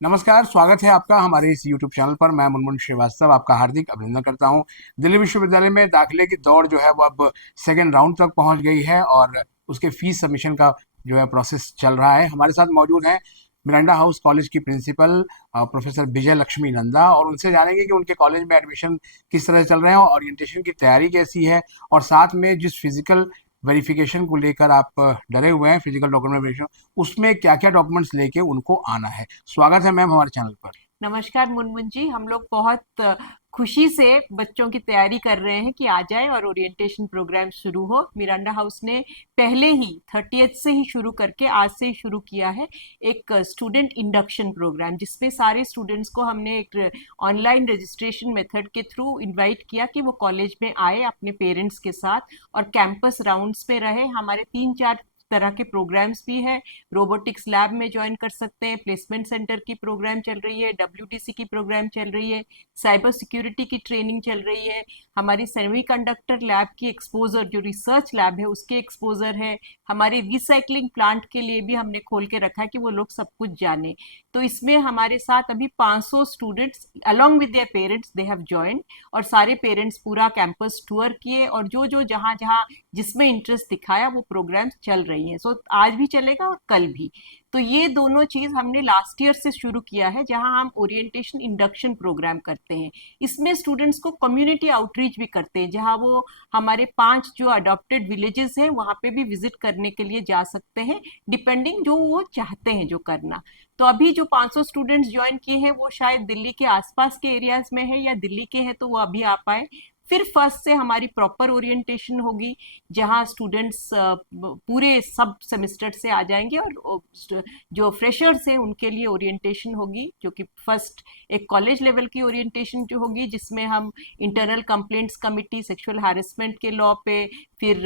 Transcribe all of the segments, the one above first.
नमस्कार, स्वागत है आपका हमारे इस यूट्यूब चैनल पर। मैं मुनमुन श्रीवास्तव आपका हार्दिक अभिनंदन करता हूं। दिल्ली विश्वविद्यालय में दाखिले की दौड़ जो है वो अब सेकेंड राउंड तक पहुंच गई है और उसके फीस सबमिशन का जो है प्रोसेस चल रहा है। हमारे साथ मौजूद हैं मिरांडा हाउस कॉलेज की प्रिंसिपल प्रोफेसर विजय लक्ष्मी नंदा, और उनसे जानेंगे कि उनके कॉलेज में एडमिशन किस तरह चल रहे हैं, ओरिएंटेशन की तैयारी कैसी है, और साथ में जिस फिजिकल वेरिफिकेशन को लेकर आप डरे हुए हैं, फिजिकल डॉक्यूमेंट वेरिफिकेशन, उसमें क्या क्या डॉक्यूमेंट्स लेके उनको आना है। स्वागत है मैम हमारे चैनल पर। नमस्कार मुनमुन जी। हम लोग बहुत खुशी से बच्चों की तैयारी कर रहे हैं कि आ जाए और ओरिएंटेशन प्रोग्राम शुरू हो। मिरांडा हाउस ने पहले ही 30th से ही शुरू करके आज से ही शुरू किया है एक स्टूडेंट इंडक्शन प्रोग्राम, जिसमें सारे स्टूडेंट्स को हमने एक ऑनलाइन रजिस्ट्रेशन मेथड के थ्रू इनवाइट किया कि वो कॉलेज में आए अपने पेरेंट्स के साथ और कैंपस राउंड्स पे रहे। हमारे 3-4 तरह के प्रोग्राम्स भी है। रोबोटिक्स लैब में ज्वाइन कर सकते हैं, प्लेसमेंट सेंटर की प्रोग्राम चल रही है, डब्ल्यूटीसी की प्रोग्राम चल रही है, साइबर सिक्योरिटी की ट्रेनिंग चल रही है, हमारी सेमीकंडक्टर लैब की एक्सपोजर जो रिसर्च लैब है उसके एक्सपोजर है, हमारे रिसाइकलिंग प्लांट के लिए भी हमने खोल के रखा है कि वो लोग सब कुछ जाने। तो इसमें हमारे साथ अभी 500 students along with their parents they have joined, और सारे पेरेंट्स पूरा कैंपस टूर किए और जो जो जहाँ जहाँ जिसमें इंटरेस्ट दिखाया वो प्रोग्राम चल रही हैं। सो आज भी चलेगा और कल भी। तो ये दोनों चीज हमने लास्ट ईयर से शुरू किया है, जहां हम ओरिएंटेशन इंडक्शन प्रोग्राम करते हैं। इसमें स्टूडेंट्स को कम्युनिटी आउटरीच भी करते हैं, जहां वो हमारे 5 जो अडॉप्टेड विलेजेस हैं वहां पे भी विजिट करने के लिए जा सकते हैं, डिपेंडिंग जो वो चाहते हैं जो करना। तो अभी जो 500 स्टूडेंट्स ज्वाइन किए हैं वो शायद दिल्ली के आसपास के एरियाज में है या दिल्ली के हैं, तो वो अभी आ पाए। फिर फर्स्ट से हमारी प्रॉपर ओरिएंटेशन होगी, जहां स्टूडेंट्स पूरे सब सेमेस्टर से आ जाएंगे, और जो फ्रेशर्स हैं उनके लिए ओरिएंटेशन होगी, जो कि फर्स्ट एक कॉलेज लेवल की ओरिएंटेशन जो होगी, जिसमें हम internal complaints committee sexual harassment के लॉ पे, फिर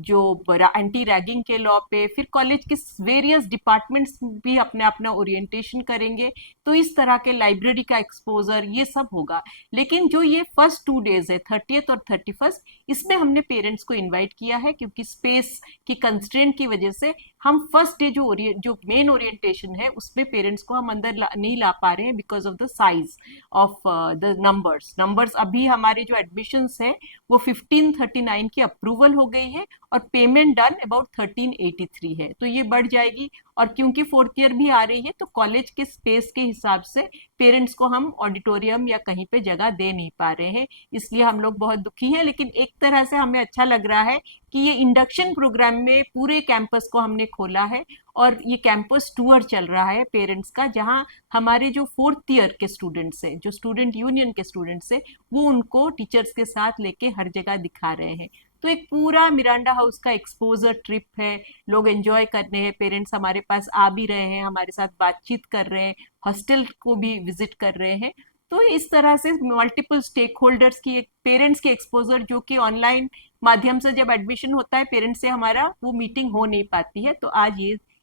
जो एंटी रैगिंग के लॉ पे, फिर कॉलेज के वेरियस डिपार्टमेंट्स भी अपने अपना ओरिएंटेशन करेंगे। तो इस तरह के लाइब्रेरी का एक्सपोजर ये सब होगा। लेकिन जो ये फर्स्ट 2 डेज है, 30th और 31st, इसमें हमने पेरेंट्स को इनवाइट किया है, क्योंकि स्पेस की कंस्ट्रेंट की वजह से हम फर्स्ट डे जो मेन ओरिएंटेशन है उसमें पेरेंट्स को हम अंदर नहीं ला पा रहे हैं, because of the size of the numbers. अभी हमारे जो एडमिशन्स है वो 1539 की अप्रूवल हो गई है, और पेमेंट डन अबाउट 1383 है। तो ये बढ़ जाएगी, और क्योंकि फोर्थ ईयर भी आ रही है तो कॉलेज के स्पेस के हिसाब से पेरेंट्स को हम ऑडिटोरियम या कहीं पे जगह दे नहीं पा रहे हैं, इसलिए हम लोग बहुत दुखी हैं। लेकिन एक तरह से हमें अच्छा लग रहा है कि ये इंडक्शन प्रोग्राम में पूरे कैंपस को हमने खोला है, और ये कैंपस टूर चल रहा है पेरेंट्स का, जहां हमारे जो फोर्थ ईयर के स्टूडेंट्स हैं, जो स्टूडेंट यूनियन के स्टूडेंट्स हैं, वो उनको टीचर्स के साथ लेके हर जगह दिखा रहे हैं। तो एक पूरा मिरांडा हाउस का एक्सपोजर ट्रिप है, लोग एंजॉय कर रहे हैं, पेरेंट्स हमारे पास आ भी रहे हैं, हमारे साथ बातचीत कर रहे हैं, हॉस्टल को भी विजिट कर रहे हैं। तो इस तरह से मल्टीपल स्टेक होल्डर्स की एक पेरेंट्स की एक्सपोजर, जो कि ऑनलाइन माध्यम से जब एडमिशन होता है पेरेंट्स से हमारा वो मीटिंग हो नहीं पाती है, तो आज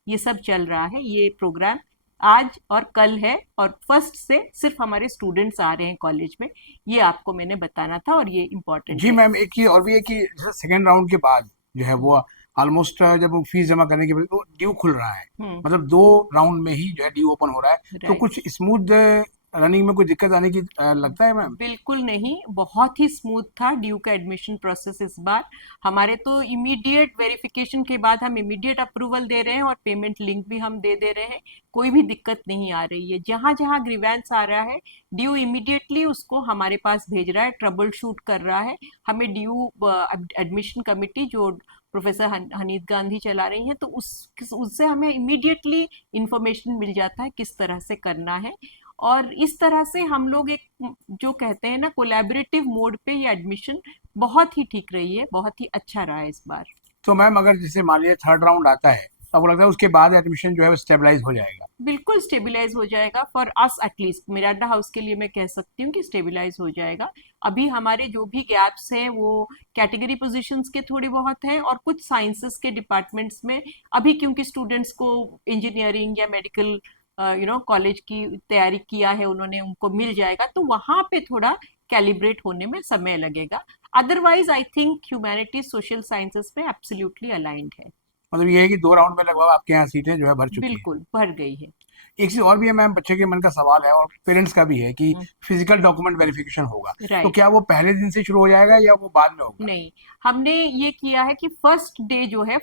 ये सब चल रहा है। ये प्रोग्राम आज और कल है, और फर्स्ट से सिर्फ हमारे स्टूडेंट्स आ रहे हैं कॉलेज में। ये आपको मैंने बताना था, और ये इम्पोर्टेंट जी है। मैम, एक चीज और भी है कि जैसे सेकेंड राउंड के बाद जो है वो ऑलमोस्ट जब वो फीस जमा करने के बाद तो ड्यू खुल रहा है। हम्म। मतलब 2 राउंड में ही जो है ड्यू ओपन हो रहा है। तो राइट। कुछ स्मूथ रनिंग में कोई दिक्कत आने की लगता है मैम? बिल्कुल नहीं, बहुत ही स्मूथ था ड्यू का एडमिशन प्रोसेस इस बार। हमारे तो इमीडिएट वेरिफिकेशन के बाद हम इमीडिएट अप्रूवल दे रहे हैं, और पेमेंट लिंक भी हम दे रहे हैं। कोई भी दिक्कत नहीं आ रही है। जहां जहां ग्रीवेंस आ रहा है, ड्यू इमीडिएटली उसको हमारे पास भेज रहा है, ट्रबल शूट कर रहा है। हमें ड्यू एडमिशन कमिटी जो प्रोफेसर हनीत गांधी चला रही हैं, तो उससे हमें इमीडिएटली इंफॉर्मेशन मिल जाता है किस तरह से करना है। और इस तरह से हम लोग एक जो कहते हैं ना कोलैबोरेटिव मोड पे ये एडमिशन बहुत ही ठीक रही है, बहुत ही अच्छा रहा है इस बार। तो मैम अगर जैसे मान लीजिए थर्ड राउंड आता है तो आपको लगता है उसके बाद एडमिशन जो है वो स्टेबलाइज हो जाएगा? बिल्कुल स्टेबलाइज हो जाएगा, for us at least Miranda house के लिए मैं कह सकती हूँ कि स्टेबलाइज हो जाएगा। अभी हमारे जो भी गैप्स हैं वो कैटेगरी पोजीशंस के थोड़े बहुत हैं, और कुछ साइंसेस के डिपार्टमेंट्स में अभी क्योंकि स्टूडेंट्स को इंजीनियरिंग या मेडिकल कॉलेज की तैयारी किया है उन्होंने, उनको मिल जाएगा, तो वहां पे थोड़ा कैलिब्रेट होने में समय लगेगा। Otherwise I think humanities social sciences में एब्सोल्युटली अलाइंड है। मतलब ये है कि 2 राउंड में लगभग आपके यहाँ सीटें जो है भर चुकी हैं। बिल्कुल भर गई है। एक चीज और भी है मैम, बच्चे के मन का सवाल है और पेरेंट्स का भी है कि हम्म, फिजिकल डॉक्यूमेंट वेरिफिकेशन होगा, तो राइट। क्या वो पहले दिन से शुरू हो जाएगा या वो बाद में होगा? नहीं, हमने ये किया है कि फर्स्ट डे जो है,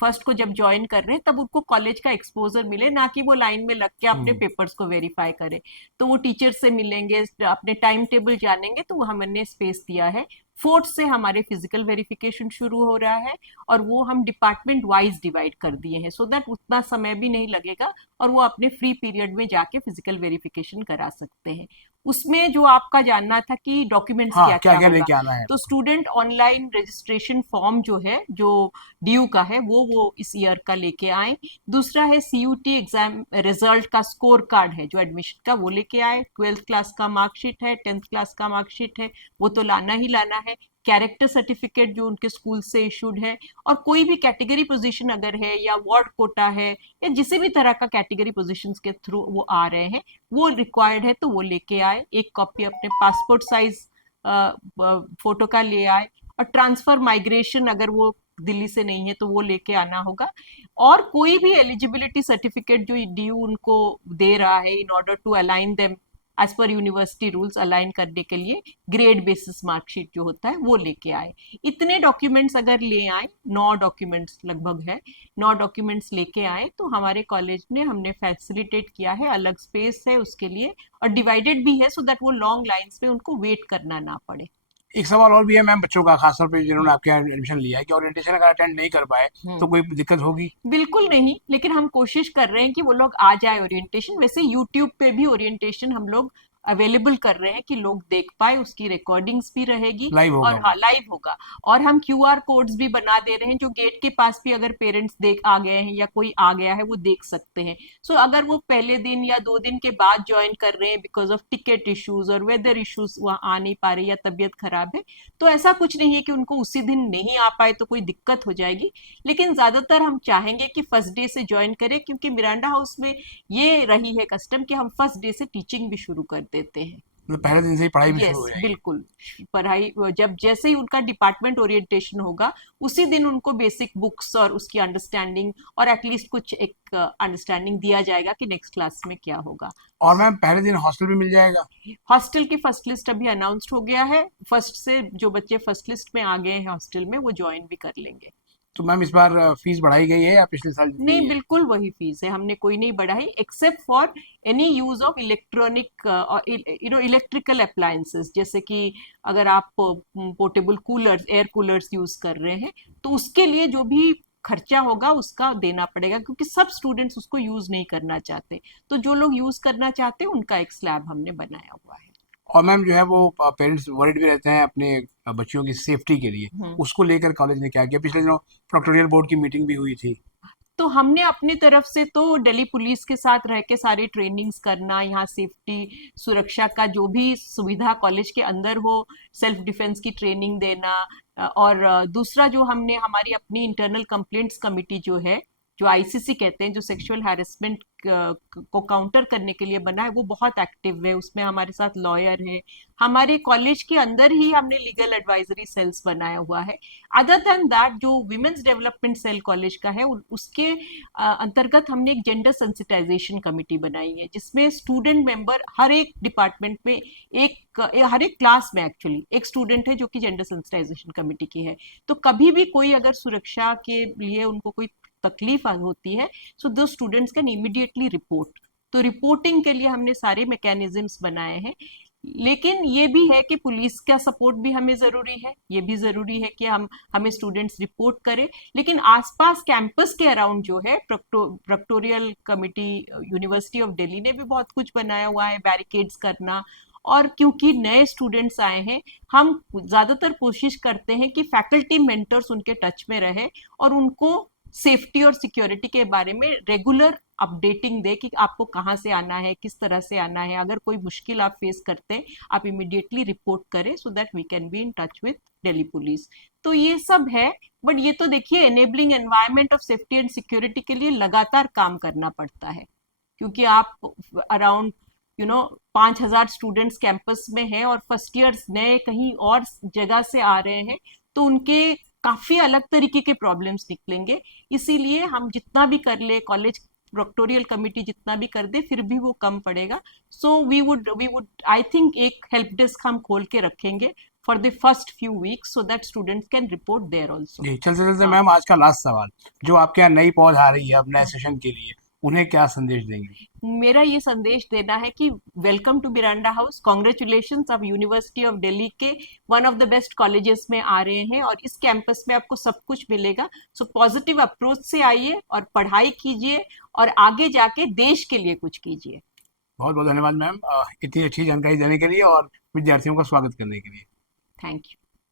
फर्स्ट को जब ज्वाइन कर रहे हैं तब उनको कॉलेज का एक्सपोजर मिले, ना कि वो लाइन में लग के अपने हम्म। पेपर्स को वेरीफाई करे। तो वो टीचर से मिलेंगे, अपने टाइम टेबल जानेंगे, तो वो हमने स्पेस दिया है। फोर्थ से हमारे फिजिकल वेरिफिकेशन शुरू हो रहा है, और वो हम डिपार्टमेंट वाइज डिवाइड कर दिए हैं, सो दैट उतना समय भी नहीं लगेगा और वो अपने फ्री पीरियड में जाके फिजिकल वेरिफिकेशन करा सकते हैं। उसमें जो आपका जानना था कि डॉक्यूमेंट्स हाँ, क्या क्या क्या क्या होगा, लेके आना है तो हमको? स्टूडेंट ऑनलाइन रजिस्ट्रेशन फॉर्म जो है, जो डीयू का है, वो इस ईयर का लेके आए। दूसरा है सीयूटी एग्जाम रिजल्ट का स्कोर कार्ड है जो एडमिशन का, वो लेके आए। 12th क्लास का मार्कशीट है, 10th क्लास का मार्कशीट है, वो तो लाना ही लाना है। कैरेक्टर सर्टिफिकेट जो उनके स्कूल से इशूड है, और कोई भी कैटेगरी पोजीशन अगर है या वार्ड कोटा है या जिस भी तरह का कैटेगरी पोजीशंस के थ्रू वो आ रहे हैं, वो रिक्वायर्ड है तो वो लेके आए। एक कॉपी अपने पासपोर्ट साइज फोटो का ले आए, और ट्रांसफर माइग्रेशन अगर वो दिल्ली से नहीं है तो वो लेके आना होगा। और कोई भी एलिजिबिलिटी सर्टिफिकेट जो डीयू उनको दे रहा है, in order to align them as per university rules, align करने के लिए ग्रेड बेसिस मार्कशीट जो होता है वो लेके आए। इतने डॉक्यूमेंट्स अगर ले आए, 9 डॉक्यूमेंट्स लगभग है, 9 डॉक्यूमेंट्स लेके आए, तो हमारे कॉलेज ने हमने फैसिलिटेट किया है, अलग स्पेस है उसके लिए, और डिवाइडेड भी है सो दैट वो लॉन्ग लाइंस में उनको वेट करना ना पड़े। एक सवाल और भी है मैम बच्चों का, खासतौर पे जिन्होंने आपके यहाँ एडमिशन लिया है, कि ओरिएंटेशन अगर अटेंड नहीं कर पाए तो हम्म, कोई दिक्कत होगी? बिल्कुल नहीं, लेकिन हम कोशिश कर रहे हैं कि वो लोग आ जाए ओरिएंटेशन। वैसे यूट्यूब पे भी ओरिएंटेशन हम लोग अवेलेबल कर रहे हैं कि लोग देख पाए, उसकी रिकॉर्डिंग्स भी रहेगी। लाइव होगा और वो? हाँ, लाइव होगा। और हम क्यूआर कोड्स भी बना दे रहे हैं, जो गेट के पास भी अगर पेरेंट्स देख आ गए हैं या कोई आ गया है वो देख सकते हैं। सो अगर वो पहले दिन या 2 दिन के बाद ज्वाइन कर रहे हैं बिकॉज ऑफ टिकट इश्यूज और वेदर इश्यूज, वहाँ आ नहीं पा रहे या तबीयत खराब है, तो ऐसा कुछ नहीं है कि उनको उसी दिन नहीं आ पाए तो कोई दिक्कत हो जाएगी। लेकिन ज्यादातर हम चाहेंगे कि फर्स्ट डे से ज्वाइन करें, क्योंकि मिरांडा हाउस में ये रही है कस्टम कि हम फर्स्ट डे से टीचिंग भी शुरू कर देते हैं। मतलब पहले दिन से ही पढ़ाई भी शुरू यस, हो जाएगी? बिल्कुल। पढ़ाई जब जैसे ही उनका डिपार्टमेंट ओरिएंटेशन होगा, उसी दिन उनको बेसिक बुक्स और उसकी अंडरस्टैंडिंग, और एटलीस्ट कुछ एक अंडरस्टैंडिंग दिया जाएगा कि नेक्स्ट क्लास में क्या होगा। और मैम पहले दिन हॉस्टल भी मिल जाएगा? हॉस्टल की फर्स्ट लिस्ट अभी अनाउंस्ड हो गया है। फर्स्ट से जो बच्चे फर्स्ट लिस्ट में आ गए हैं हॉस्टल में, वो ज्वाइन भी कर लेंगे। तो मैम इस बार फीस बढ़ाई गई है या पिछले साल जितनी ही नहीं, है? बिल्कुल वही फीस है, हमने कोई नहीं बढ़ाई, except for any use of electronic electrical appliances. जैसे कि अगर आप portable coolers, air coolers use कर रहे हैं, तो उसके लिए जो भी खर्चा होगा उसका देना पड़ेगा, क्योंकि सब स्टूडेंट्स उसको यूज नहीं करना चाहते। तो जो लोग यूज करना चाहते हैं उनका एक स्लैब हमने बनाया हुआ है। और मैम जो है वो पेरेंट्स वरीड भी रहते हैं अपने बच्चियों की सेफ्टी के लिए, हम्म। उसको लेकर कॉलेज ने क्या किया? पिछले दिनों प्रोक्टोरियल बोर्ड की मीटिंग भी हुई थी। तो हमने अपनी तरफ से तो दिल्ली पुलिस के साथ रह के सारी ट्रेनिंग्स करना, यहाँ सेफ्टी सुरक्षा का जो भी सुविधा कॉलेज के अंदर हो, सेल्फ डिफेंस की ट्रेनिंग देना। और दूसरा जो हमने, हमारी अपनी इंटरनल कंप्लेंट्स कमिटी जो है, जो आईसीसी कहते हैं, जो सेक्सुअल हैरेसमेंट को काउंटर करने के लिए बना है, वो बहुत एक्टिव है। उसमें हमारे साथ लॉयर है। हमारे कॉलेज के अंदर ही हमने लीगल एडवाइजरी सेल्स बनाया हुआ है। अदर देन दैट, जो विमेन्स डेवलपमेंट सेल कॉलेज का है, उसके अंतर्गत हमने एक जेंडर सेंसिटाइजेशन कमिटी बनाई है, जिसमें स्टूडेंट मेंबर हर एक डिपार्टमेंट में, हर एक क्लास में एक्चुअली एक स्टूडेंट है जो कि जेंडर सेंसिटाइजेशन कमिटी की है। तो कभी भी कोई अगर सुरक्षा के लिए उनको कोई तकलीफ होती है, सो दो स्टूडेंट्स कैन इमीडिएटली रिपोर्ट। तो रिपोर्टिंग के लिए हमने सारे मैकेनिज्म्स बनाए हैं। लेकिन ये भी है कि पुलिस का सपोर्ट भी हमें जरूरी है, ये भी जरूरी है कि हमें स्टूडेंट्स रिपोर्ट करें। लेकिन आसपास कैंपस के अराउंड जो है, proctorial committee university of Delhi ने भी बहुत कुछ बनाया हुआ है, बैरिकेड्स करना। और क्योंकि नए स्टूडेंट्स आए हैं, हम ज्यादातर कोशिश करते हैं कि फैकल्टी मेंटर्स उनके टच में रहे, और उनको सेफ्टी और सिक्योरिटी के बारे में रेगुलर अपडेटिंग दे कि आपको कहाँ से आना है, किस तरह से आना है। अगर कोई मुश्किल आप फेस करते हैं, आप इमीडिएटली रिपोर्ट करें, so that we can be in touch with Delhi police. तो ये सब है। बट ये तो देखिए, enabling environment of safety and security के लिए लगातार काम करना पड़ता है, क्योंकि आप अराउंड 5,000 स्टूडेंट्स कैंपस में हैं, और फर्स्ट ईयर्स नए कहीं और जगह से आ रहे हैं, तो उनके काफी अलग तरीके के प्रॉब्लम्स निकलेंगे। इसीलिए हम जितना भी कर ले, कॉलेज प्रोक्टोरियल कमिटी जितना भी कर दे फिर भी वो कम पड़ेगा. So we would I think एक हेल्प डेस्क हम खोल के रखेंगे for the first few weeks so that students can report there also. जी, चलते चलते हाँ, मैम आज का लास्ट सवाल, जो आपके यहाँ नई पौध आ रही है अब नए सेशन के लिए, उन्हें क्या संदेश देंगे? मेरा ये संदेश देना है कि welcome to Miranda House, congratulations, आप यूनिवर्सिटी ऑफ दिल्ली के one of the best colleges में आ रहे हैं और इस कैंपस में आपको सब कुछ मिलेगा. सो पॉजिटिव अप्रोच से आइए और पढ़ाई कीजिए और आगे जाके देश के लिए कुछ कीजिए. बहुत बहुत धन्यवाद मैम, इतनी अच्छी जानकारी देने के लिए और विद्यार्थियों का स्वागत करने के लिए। Thank you.